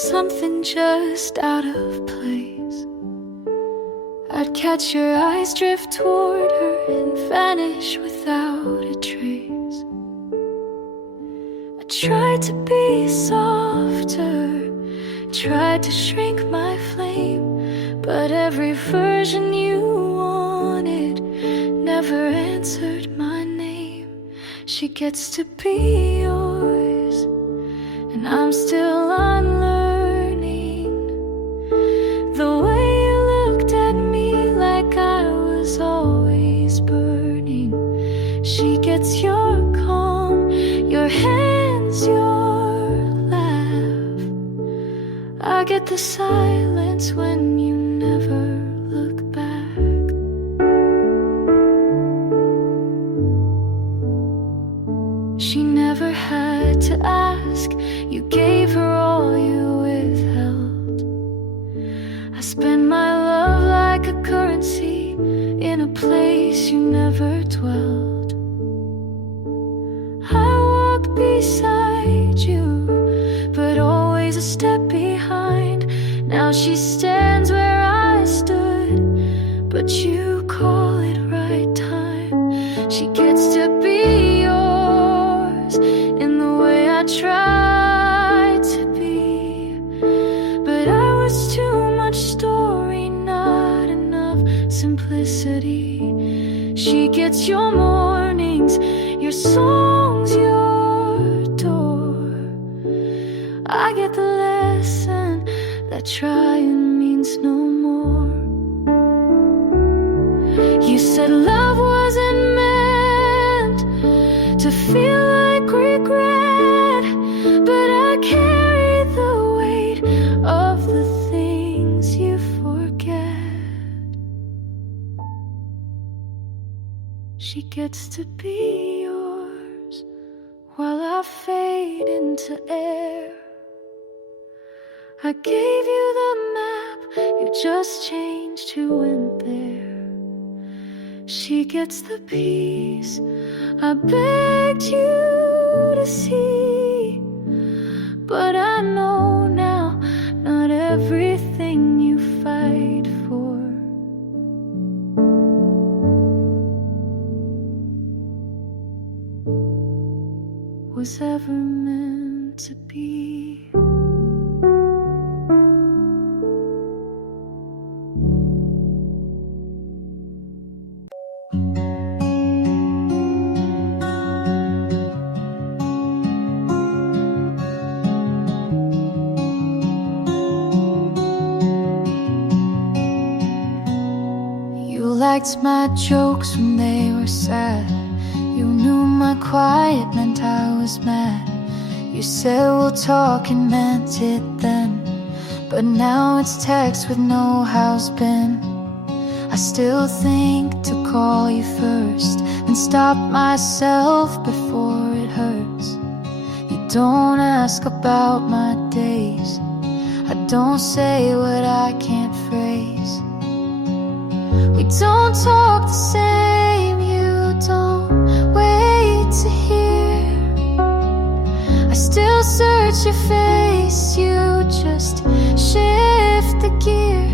something just out of place. I'd catch your eyes drift toward her and vanish without a trace. I tried to be softer, tried to shrink my flame, but every version you wanted never answered my name. She gets to be yours, and I'm still unlearning the way you looked at me like I was always burning. She gets your calm, your hands, your laugh. I get the silence when you never look back. She never had to ask, you gave her all you withheld. I spend my love like a currency in a place you never dwelled. I walk beside you, but always a step behind. Now she stands where I stood, but you call it right time. She gets to be yours in the way I tried to be, but I was too much story, not enough simplicity. She gets your mornings, your songs, your door. I get the lesson that trying means no more. You said love wasn't meant to feel like regret, but I carry the weight of the things you forget. She gets to be yours while I fade into air. I gave you the map, you just changed who went there. She gets the peace I begged you to see, but I know now not everything you fight for was ever meant to be. Liked my jokes when they were sad. You knew my quiet meant I was mad. You said we'll talk and meant it then, but now it's text with no how's been. I still think to call you first and stop myself before it hurts. You don't ask about my days, I don't say what I can't phrase. We don't talk the same, you don't wait to hear. I still search your face, you just shift the gear.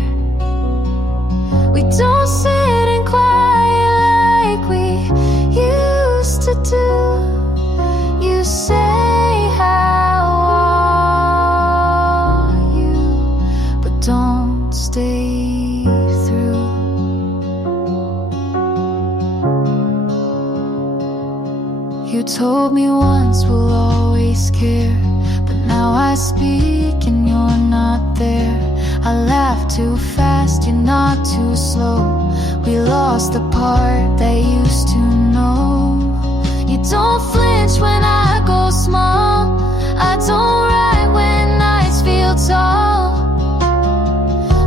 We don't sit and quiet like we used to do. You say, how are you? But don't stay. You told me once we'll always care, but now I speak and you're not there. I laugh too fast, you're not too slow. We lost the part that used to know. You don't flinch when I go small, I don't write when nights feel tall.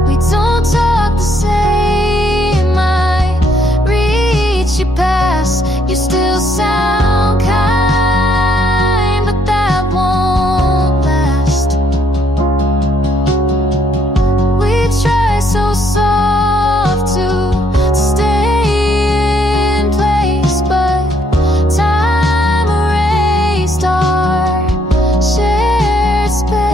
We don't talk the same, I reach you past, you still sound kind, but that won't last. We try so soft to stay in place, but time erased our shared space.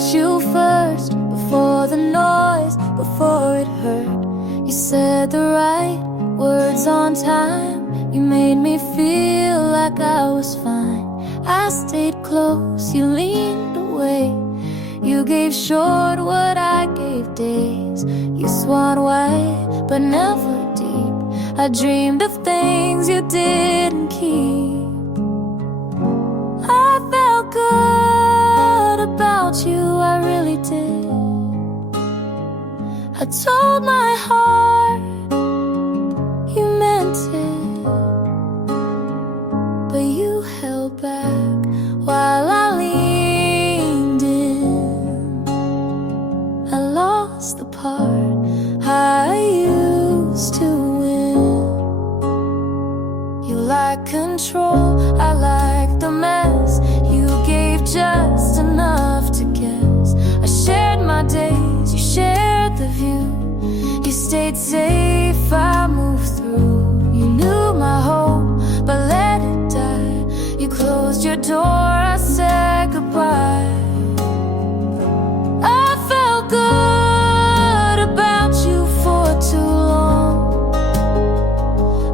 about you first, before the noise, before it hurt. You said the right words on time. You made me feel like I was fine. I stayed close, you leaned away. You gave short what I gave days. You swam wide, but never deep. I dreamed of things you didn't keep. I felt good about you, I really did. I told my heart you meant it, but you held back while I leaned in. I lost the part I used to win. You like control, I like the mess. You gave just enough to guess. I shared my days, you shared the view. You stayed safe, I moved through. You knew my home, but let it die. You closed your door, I said goodbye. I felt good about you for too long.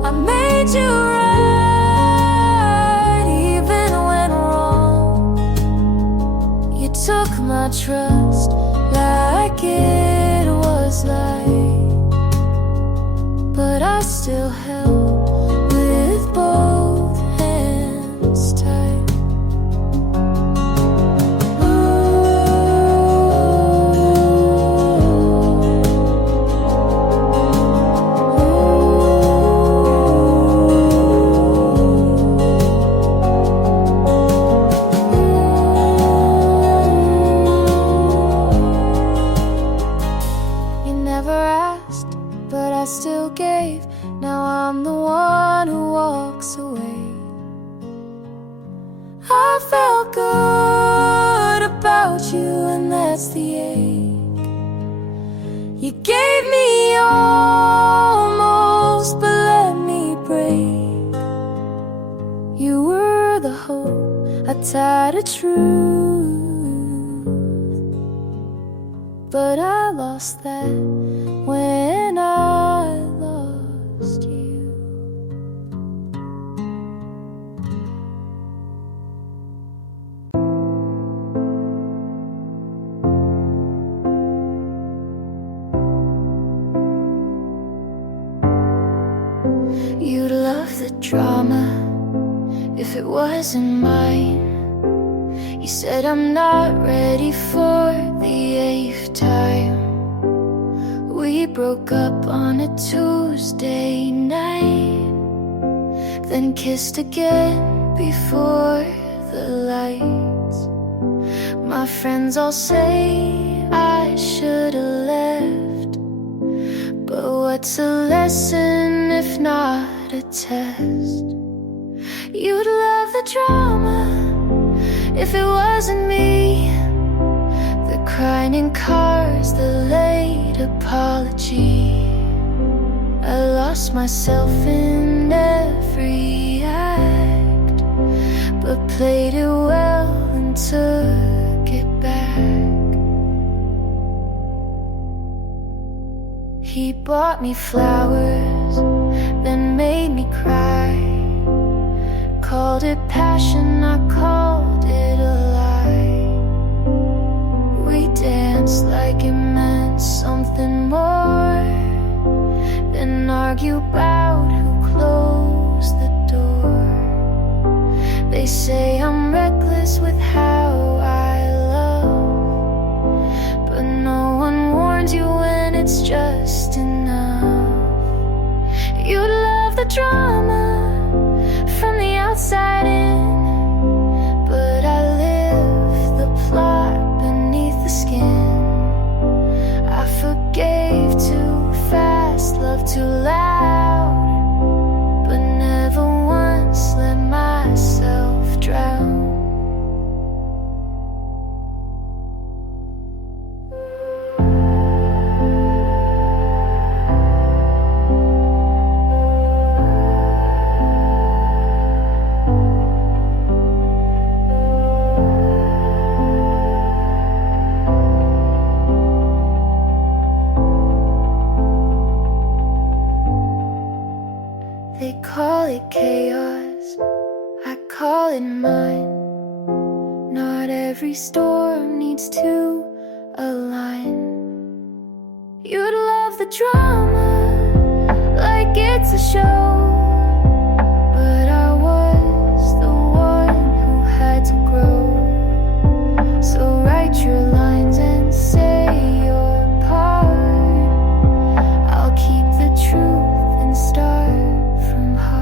I made you right even when wrong. You took my trust like it was light, but I still held with both hands tight. You never asked, but I still gave. Now I'm the one who walks away. I felt good about you, and that's the ache. You gave me almost, but let me break. You were the hope I tied a truth, but I lost that when I lost you. You'd love the drama if it wasn't mine. You said I'm not ready for the 8th time. We broke up on a Tuesday night, then kissed again before the lights. My friends all say I should've left, but what's a lesson if not a test? You'd love the drama if it wasn't me. The crying in cars, the late apology. I lost myself in every act, but played it well and took it back. He bought me flowers, then made me cry. Called it passion, I called it a lie. We danced like it meant something more, then argue about who closed the door. They say I'm reckless with how I love, but no one warns you when it's just enough. You love the drama from the outside in, but I live the plot beneath the skin. I forgave too fast, loved too loud, but never once let myself drown. They call it chaos, I call it mine. Not every storm needs to align. You'd love the drama like it's a show, but I was the one who had to grow. So write your lines and say your part. I'll keep the truth and start from heart.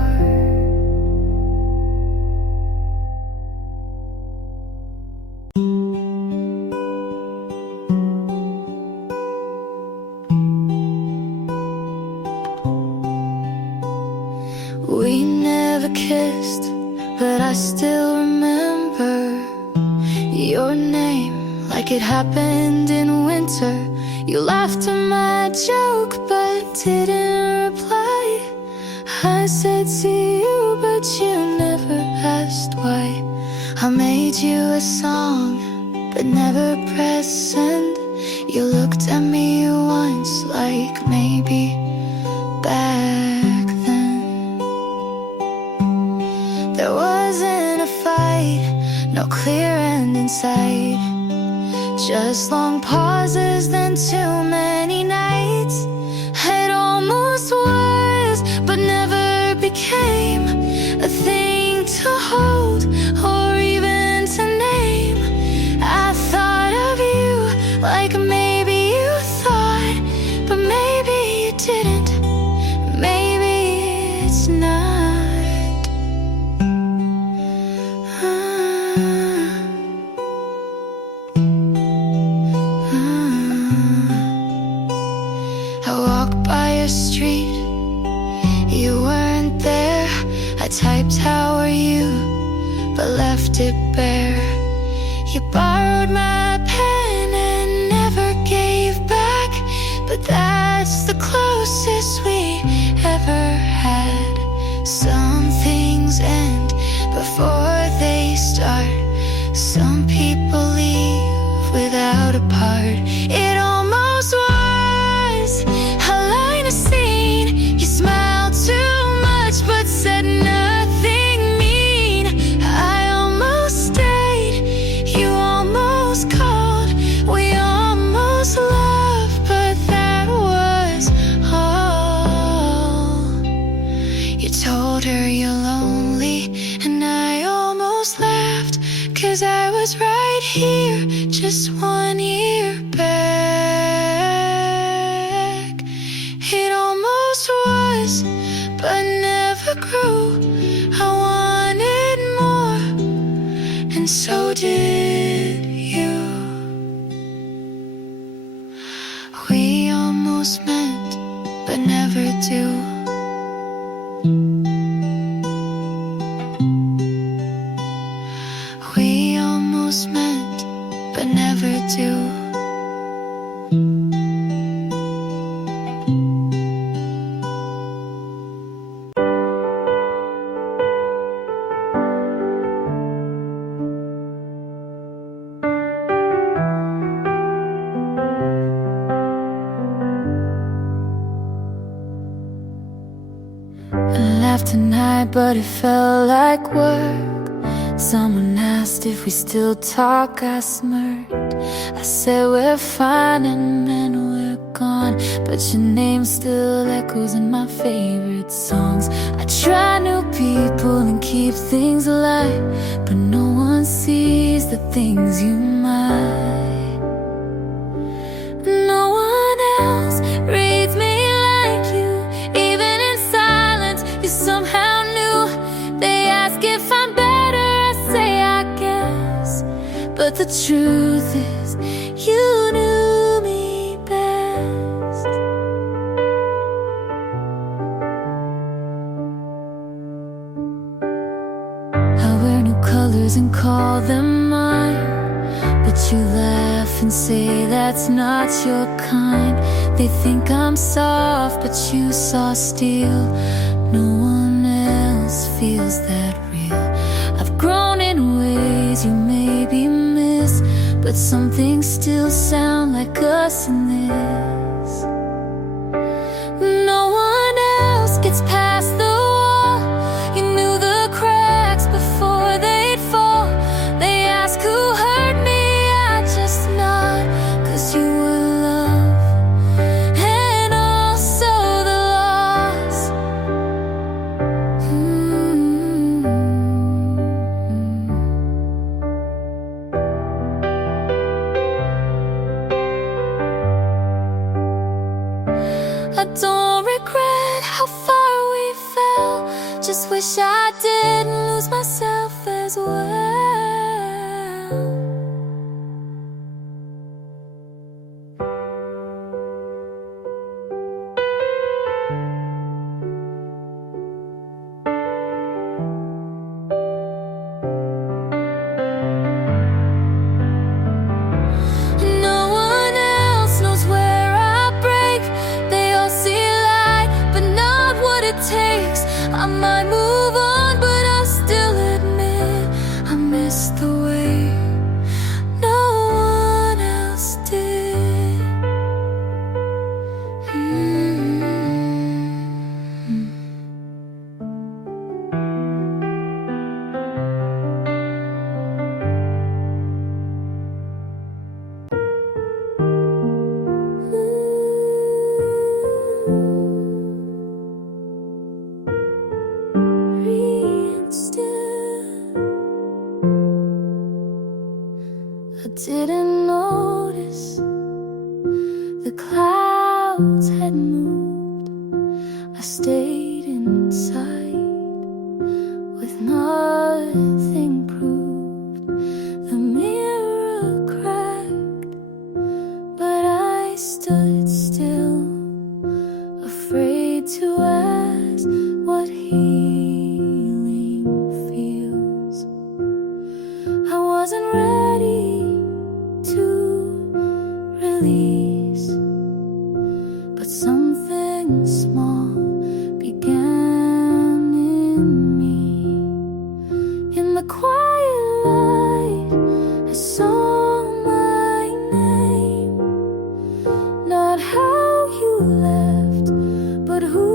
We never kissed, but I still remember your name like it happened in winter. You laughed at my joke but didn't reply. I said see you, but you never asked why. I made you a song but never pressed send. You looked at me once like maybe back then. There wasn't a fight, no clear end in sight, just long pauses, then too many nights. It almost was, but never became a thing to hold or even to name. I thought of you like maybe you thought, but maybe you didn't. Maybe it's not. I walked by your street, you weren't there. I typed how are you, but left it bare. You borrowed my pen and never gave back, but that's the closest we ever had. Some things end before they start. Some people leave without a part. It almost was a line of scene. You smiled too much but said nothing mean. I almost stayed, you almost called, we almost loved, but that was all. You told her you're lonely, and I almost laughed, 'cause I was right here just 1 year back. It almost was, but never grew. I wanted more, and so did you. We almost meant, but never do. We almost meant, but never do. I laughed tonight, but it felt like work. Someone asked if we still talk, I smirked. I said we're fine and then we're gone, but your name still echoes in my favorite songs. I try new people and keep things alive, but no one sees the things you might. No one else reads me like you. Even in silence, you somehow knew. They ask if I'm better, I say I guess, but the truth is you knew me best. I wear new colors and call them mine, but you laugh and say that's not your kind. They think I'm soft, but you saw steel. No one else feels that real. I've grown in ways you maybe miss, but some things still sound like us in this. No one else gets past the wall. just wish I didn't lose myself as well. No one else knows where I break. They all see light, but not what it takes. I might move on, but I'll still admit I miss the way no one else did. I didn't notice the clouds had moved. I stayed inside with nothing proved. The mirror cracked, but I stood still, afraid to ask what healing feels. I wasn't ready to release, but something small began in me. In the quiet light, I saw my name. Not how you left, but who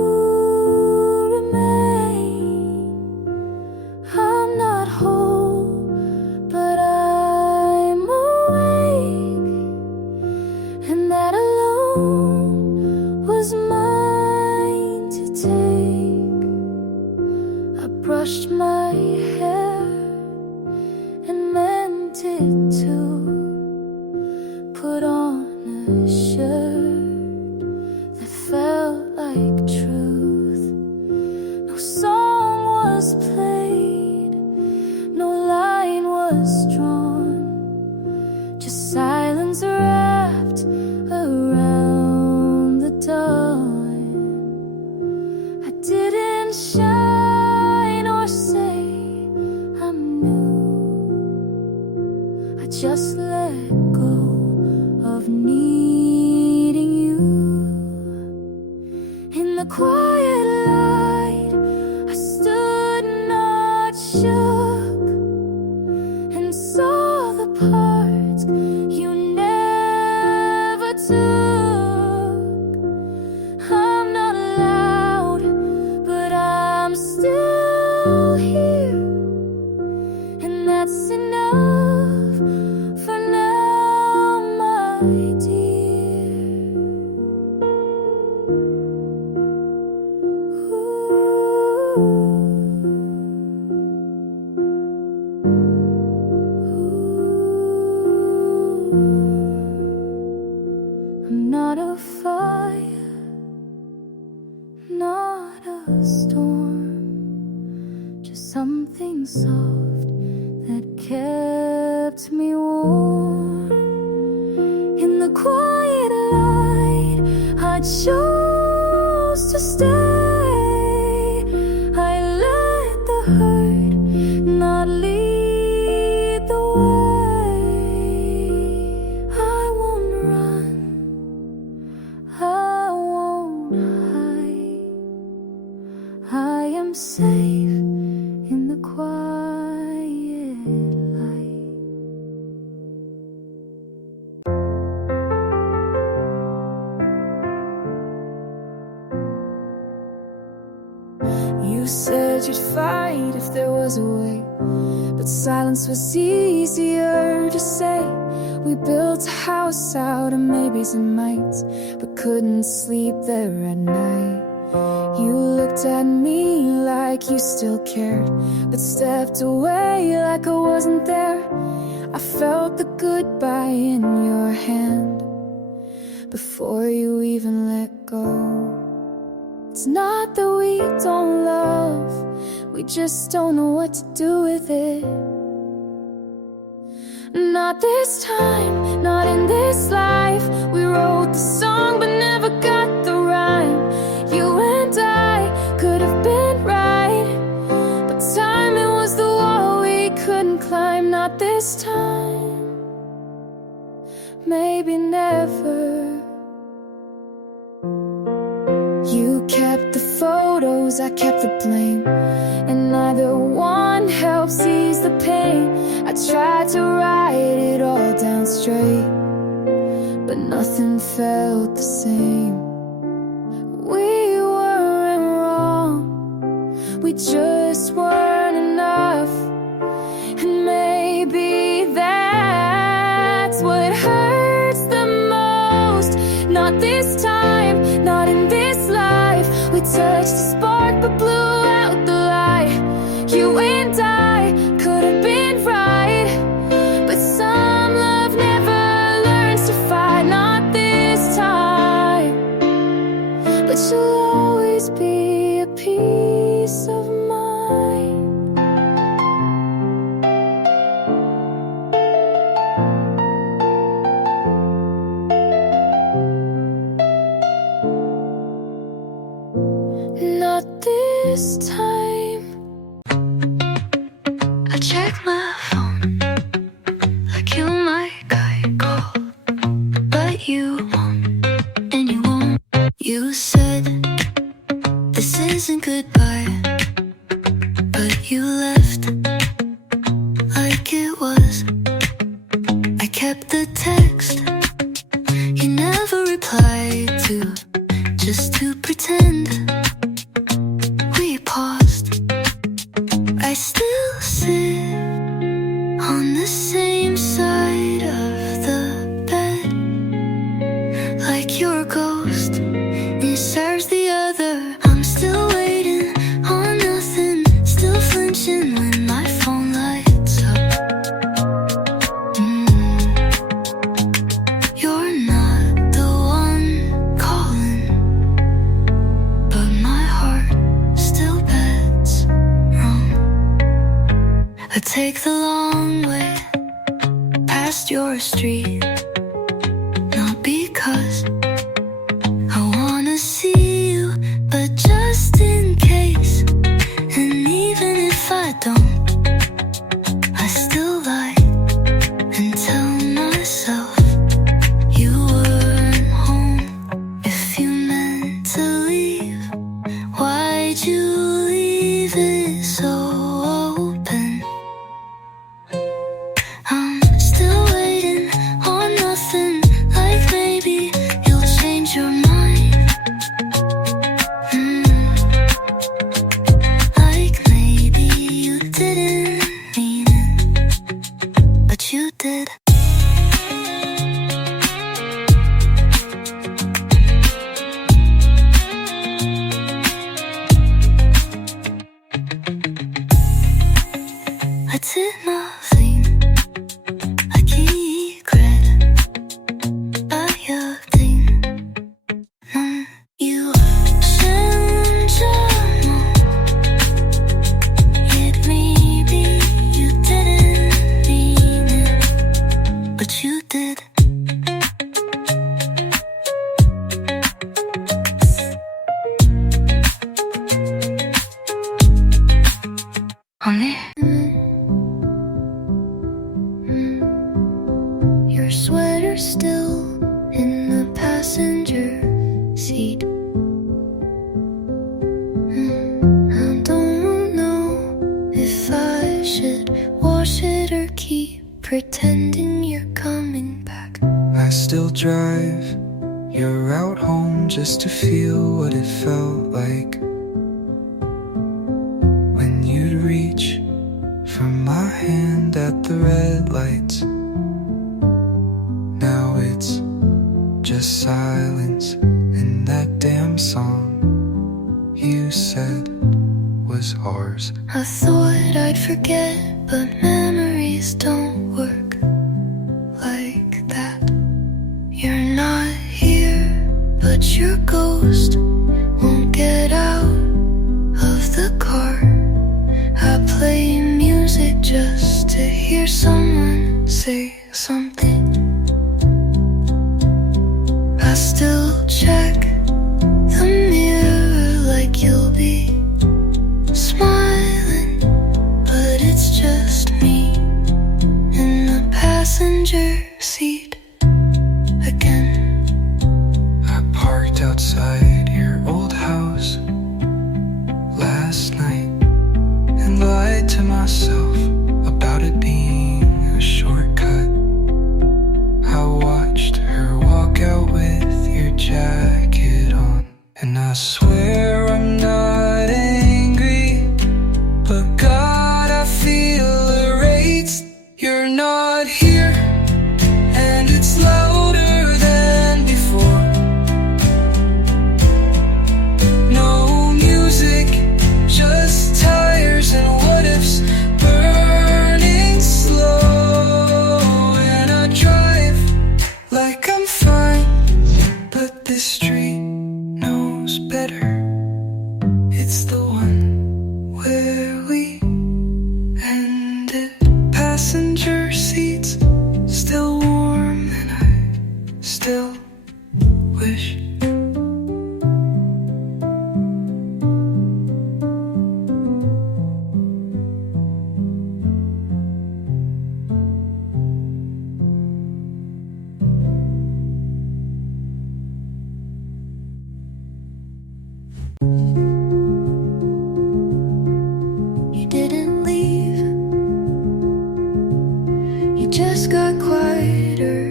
remained. I'm not whole, but I'm awake, and that alone was mine to take. I brushed my hair and meant it to put on a shirt that felt like truth. No song was played, no line was drawn, just silence wrapped around the dawn. I didn't shine or say I'm new. I just let go of needing you. In the quiet light, I stood not shook, and saw the parts you never took. I'm not loud, but I'm still here, and that's enough for now, my dear. I'm not a fire, not a storm, just something soft that kept me warm. In the quiet light, I chose to stay. I let the hurt not lead the way. I won't run, I won't hide. I am safe in the quiet light. You said you'd fight if there was a way, but silence was easier to say. We built a house out of maybes and mights, but couldn't sleep there at night. You looked at me like you still cared, but stepped away like I wasn't there. I felt the goodbye in your hand before you even let go. It's not that we don't love, just don't know what to do with it. Not this time, not in this life. We wrote the song but never got the rhyme. You and I could have been right, but timing was the wall we couldn't climb. Not this time, maybe never. You kept the photos, I kept the blame, and neither one helps ease the pain. I tried to write it all down straight, but nothing felt the same. We weren't wrong, we just weren't enough. And maybe that's what hurts the most. Not this time, not in this life. We touched the spark but blew out the light. You and I could have been right, but some love never learns to fight. Not this time, but you'll always be a piece of mine. Not this time. I check my phone like you might call, but you won't, and you won't. You said this isn't goodbye, but you left like it was. I kept the text you never replied to, just to pretend we paused. I still sit on the same side of the bed, like your ghost stares the other. I'm still waiting on nothing, still flinching when my phone lights up. You're not the one calling, but my heart still bets wrong. I take the long way past your street, not because I wanna see you, but just in case. And even if I don't, I still lie and tell myself you weren't home. If you meant to leave, why'd you leave it so open? I'm still waiting on nothing, like maybe you'll change your mind. Like maybe you didn't mean it, but you did. I did nothing, I keep credit, I thing. You changed your mind. It maybe you didn't mean it, but you did. Only your sweater still in the passenger seat. I don't know if I should wash it or keep pretending you're coming back. I still drive your route home just to feel what it felt like when you'd reach for my hand at the red lights. Now it's just silence in that damn song you said was ours. I thought I'd forget, but memories don't work like that. You're not here, but your ghost won't get out of the car. say something. I still check the mirror like you'll be smiling, but it's just me in the passenger seat again. I parked outside your old house last night and lied to myself about it being a shortcut. I watched her walk out with your jacket on, and I swear I'm not angry, but God, I feel erased. You're not here, and it's louder than before. No music, just tires and what ifs burning slow. And I drive like I'm fine, but this street knows better. It's the one where we ended. Passenger seats still warm, and I still wish. You didn't leave, you just got quieter,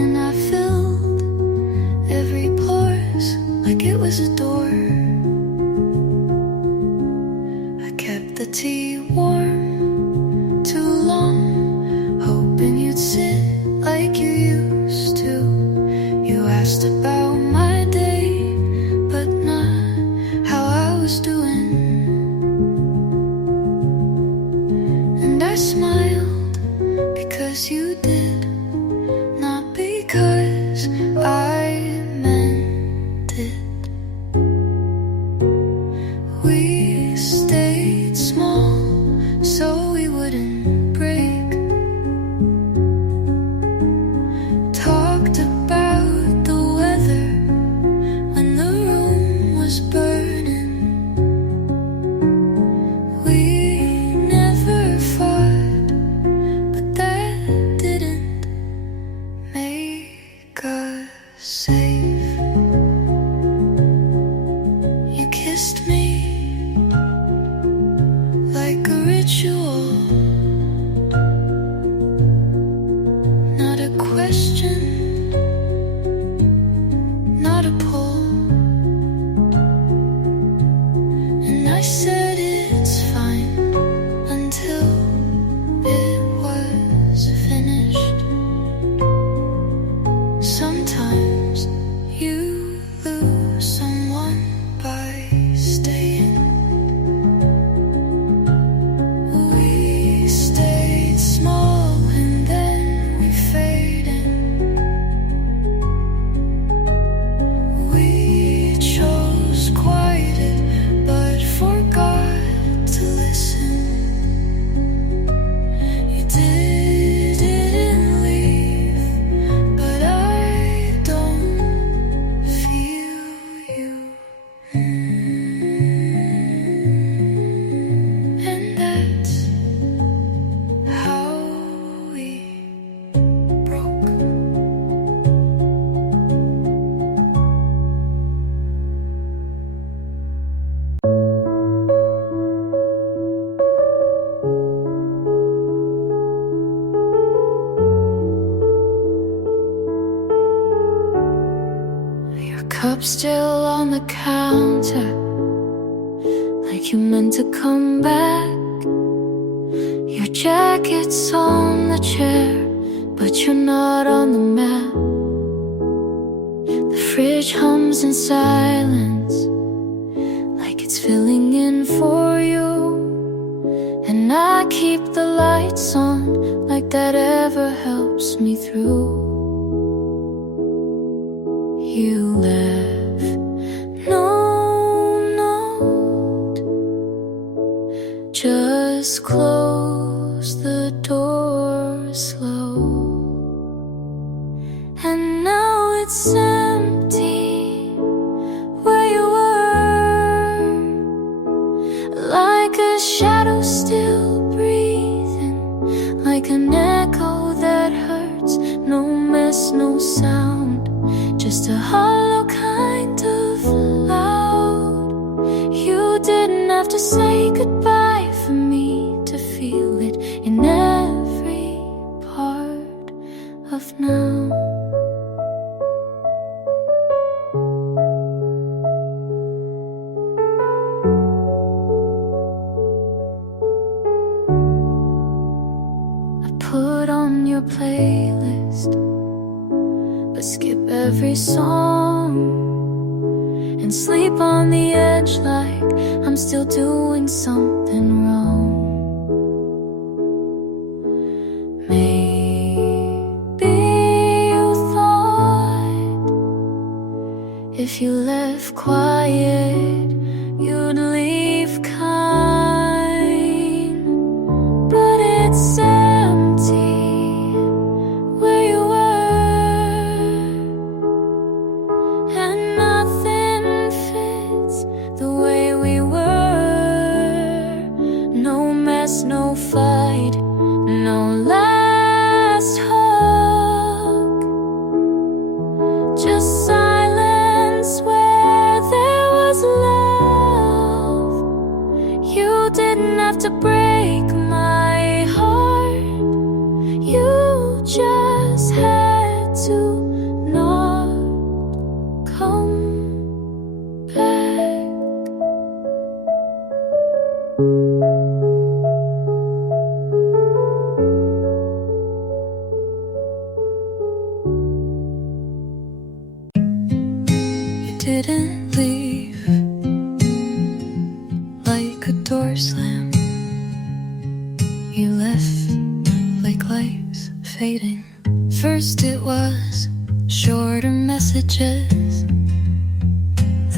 and I filled every pause like it was a door. I kept the tea warm too long, hoping you'd sit like you used to. You asked about my day, but not how I was doing. And I smiled because you did, not because I meant it. We stayed small so we wouldn't break. Talked about the weather when the room was burning. We never fought, but that didn't make us safe. You kissed me like a ritual, not a question, not a pull. And I said it's fine until it was finished. Sometimes you lose someone by staying. We stayed small and then we faded. We chose quieted but forgot to listen. You didn't leave, but I don't feel you. And that's how we broke. Your cup still on the counter, like you meant to come back. Your jacket's on the chair, but you're not on the map. The fridge hums in silence, like it's filling in for you. And I keep the lights on, like that ever helps me through. You left no note, just close the shadows still breathing, like an echo that hurts. No mess, no sound, just a hollow kind of loud. You didn't have to say goodbye for me to feel it in every part of now. Put on your playlist, but skip every song and sleep on the edge like I'm still doing something wrong. Maybe you thought if you left quiet, you'd leave kind, but it's no fight, no last hug, just silence where there was love. You didn't have to break my heart, you just had to not come back. Didn't leave like a door slam. You left like lights fading. First it was shorter messages,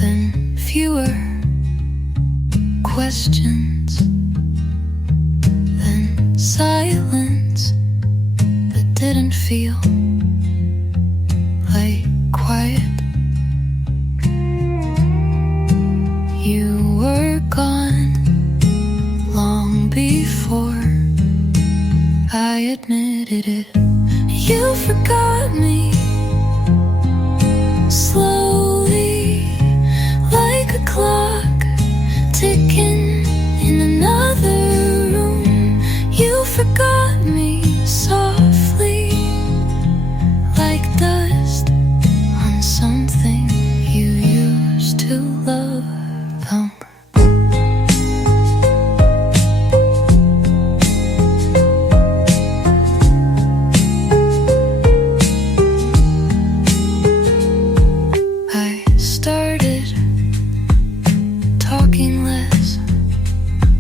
then fewer questions, then silence that didn't feel like quiet. You were gone long before I admitted it. You forgot me slowly, like a clock ticking in another room. You forgot me softly, like dust on something you used to love. I started talking less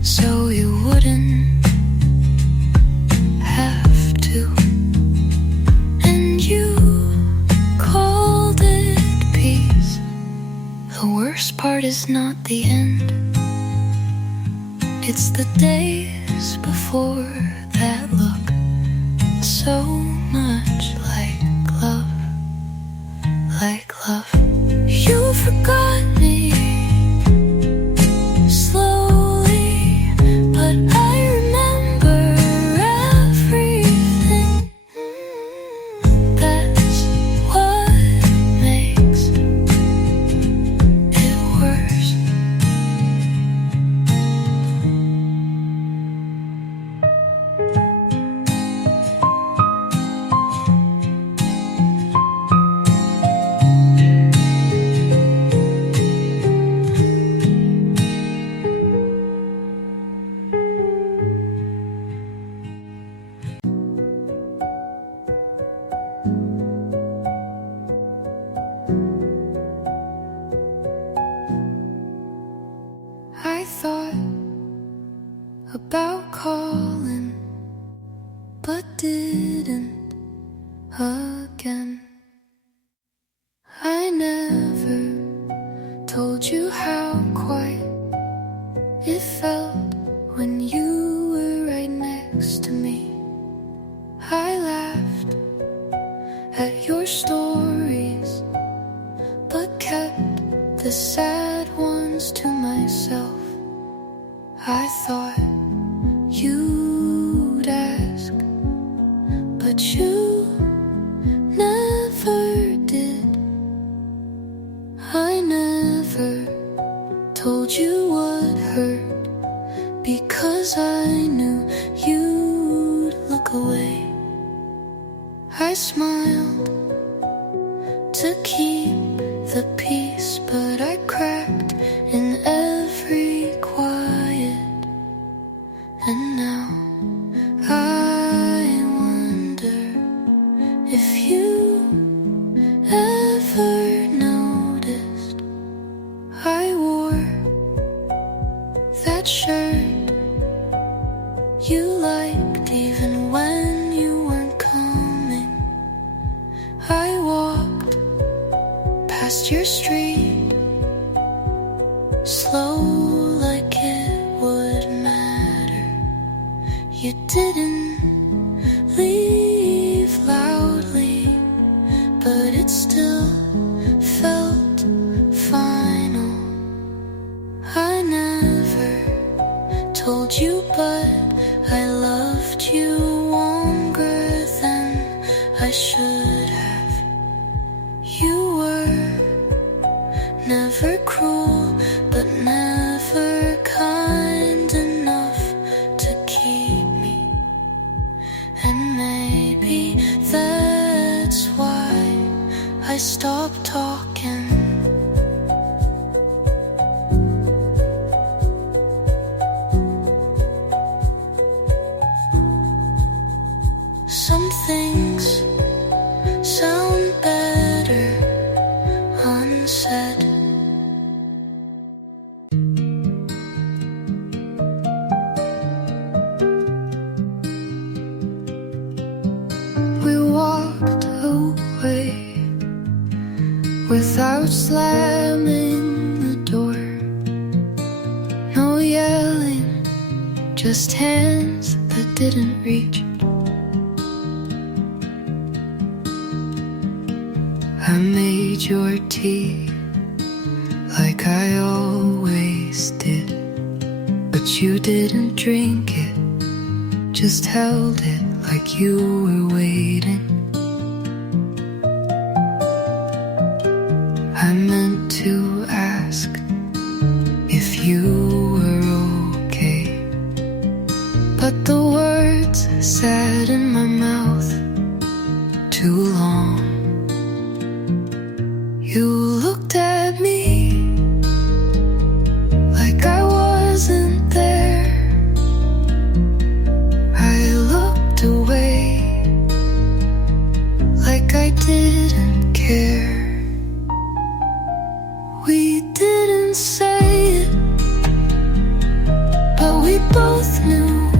so you wouldn't have to, and you called it peace. The worst part is not the end, it's the days before that look so much like love, like love. You forgot me slowly, but I remember everything. That's what makes it worse. I thought about calling, but didn't again. I never told you how quiet it felt when you were right next to me. I laughed at your stories, but kept the sad ones to myself. I thought you'd ask, but you never did. I never told you what hurt, because I knew you'd look away. I smiled to keep the peace, but I cracked in every quiet. And now I wonder if you ever noticed I wore that shirt you liked even when you weren't coming. I walked past your street, slow like it would matter. You didn't leave loudly, but it still felt final. I never told you, but I loved you longer than I should have. You were never cruel, but never kind enough to keep me. And maybe that's why I stopped talking. Some things sound better unsaid. We walked away without slamming the door. No yelling, just hands that didn't reach. I made your tea like I always did, but you didn't drink it, just held it like you were waiting. I meant to ask if you were okay, but the words sat in my mouth too long. You looked at me like I wasn't there. I looked away like I didn't care. We didn't say it, but we both knew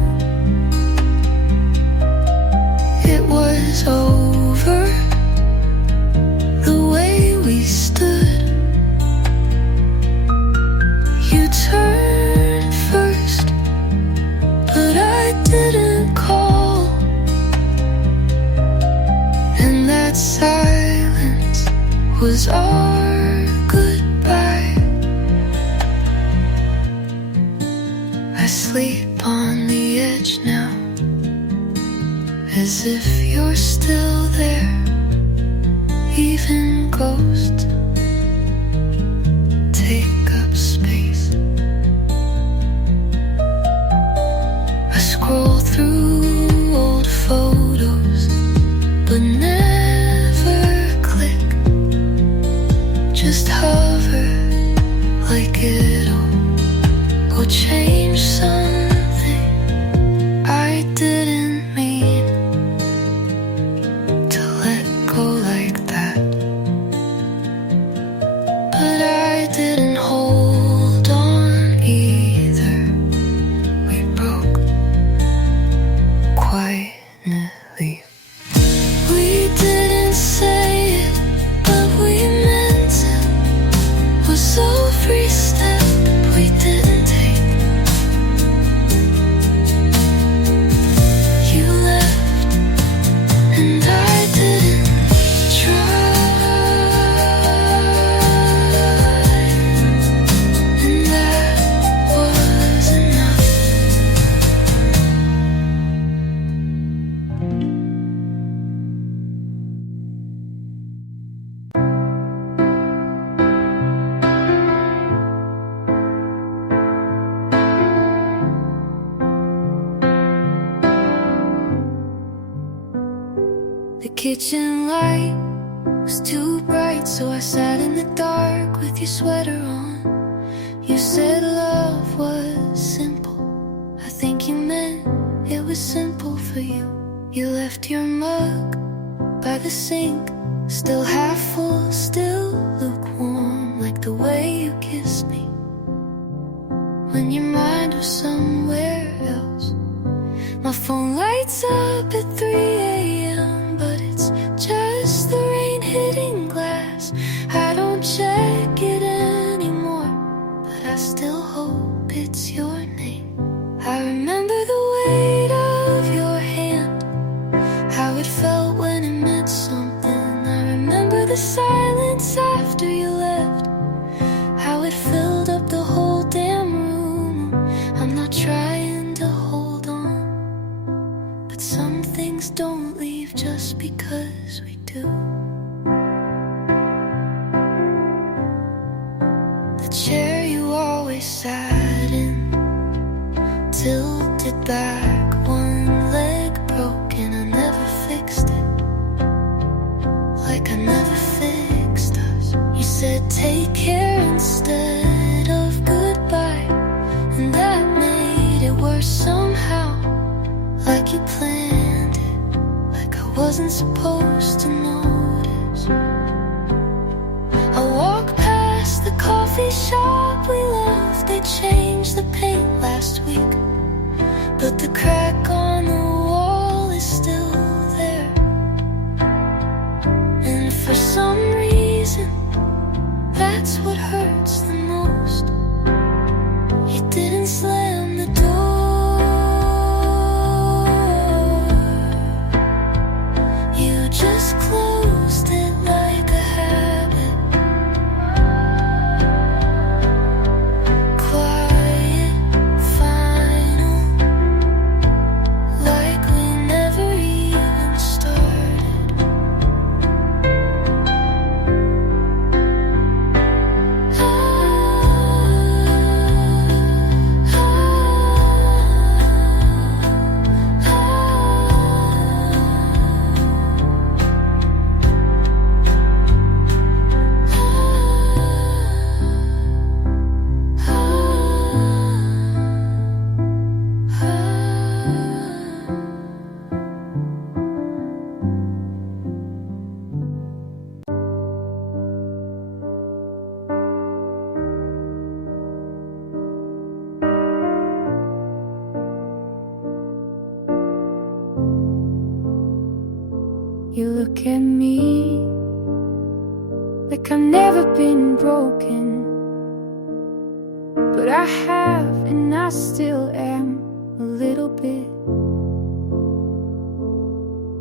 it was over. The way we stood, you turned first, but I didn't call. And that silence was our goodbye. I sleep on the edge now, as if you're still there. Even ghosts take up space. I scroll through old photos, but never click. Just hover like it'll change something I didn't mean to let go like that. But I didn't hold on either. We broke quietly. We didn't say it, but we meant it. Was every step we didn't take. kitchen light was too bright, so I sat in the dark with your sweater on. You said love was simple. I think you meant it was simple for you. You left your mug by the sink, still half full, still lukewarm, like the way you kissed me when your mind was somewhere else. My phone lights up at 3 a.m., but it's just the rain hitting glass. I don't check it anymore, but I still hope it's your name. I remember the weight of your hand, how it felt when it meant something. I remember the silence after you left, how it filled up the whole damn room. I'm not trying to hold on, but some things don't leave just because we do. The chair you always sat in, tilted back, one leg broken. I never fixed it, like I never fixed us. You said take care instead of goodbye, and that made it worse somehow, like you planned it, like I wasn't supposed to notice. I walk past the coffee shop we loved. They changed the paint last week, but the crack on the wall is still there. And for some reason, that's what hurts the most. You didn't slam the door, you just closed it like a habit. Quiet, final, like we never even started. You look at me like I've never been broken, but I have, and I still am a little bit.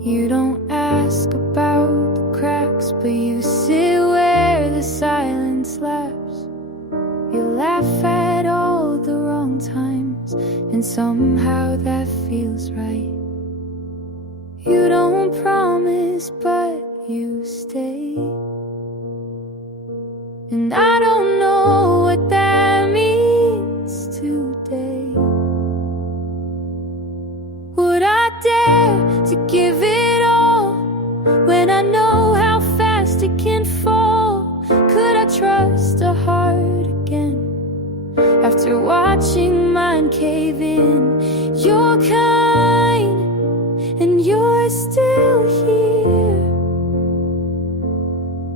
You don't ask about the cracks, but you sit where the silence laughs. You laugh at all the wrong times, and somehow that feels right. You don't promise, but you stay. And I don't know what that means today. Would I dare to give it all when I know how fast it can fall? Could I trust a heart again after watching mine cave in? You're kind, and you're still here,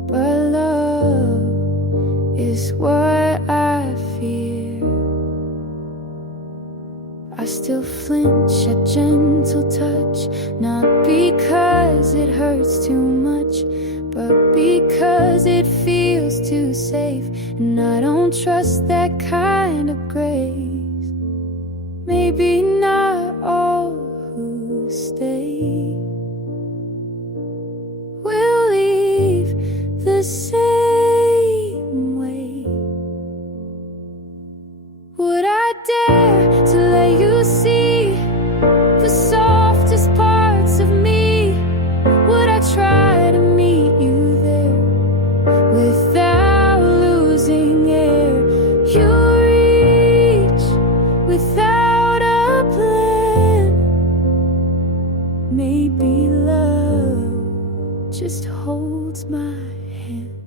but love is what I fear. I still flinch at gentle touch, not because it hurts too much, but because it feels too safe. And I don't trust that kind of grace. Maybe not all who stay will leave the same way. Would I dare to let you see the softest parts of me? Would I try to meet you there without losing air? You reach without a plan. Maybe love just holds my hand.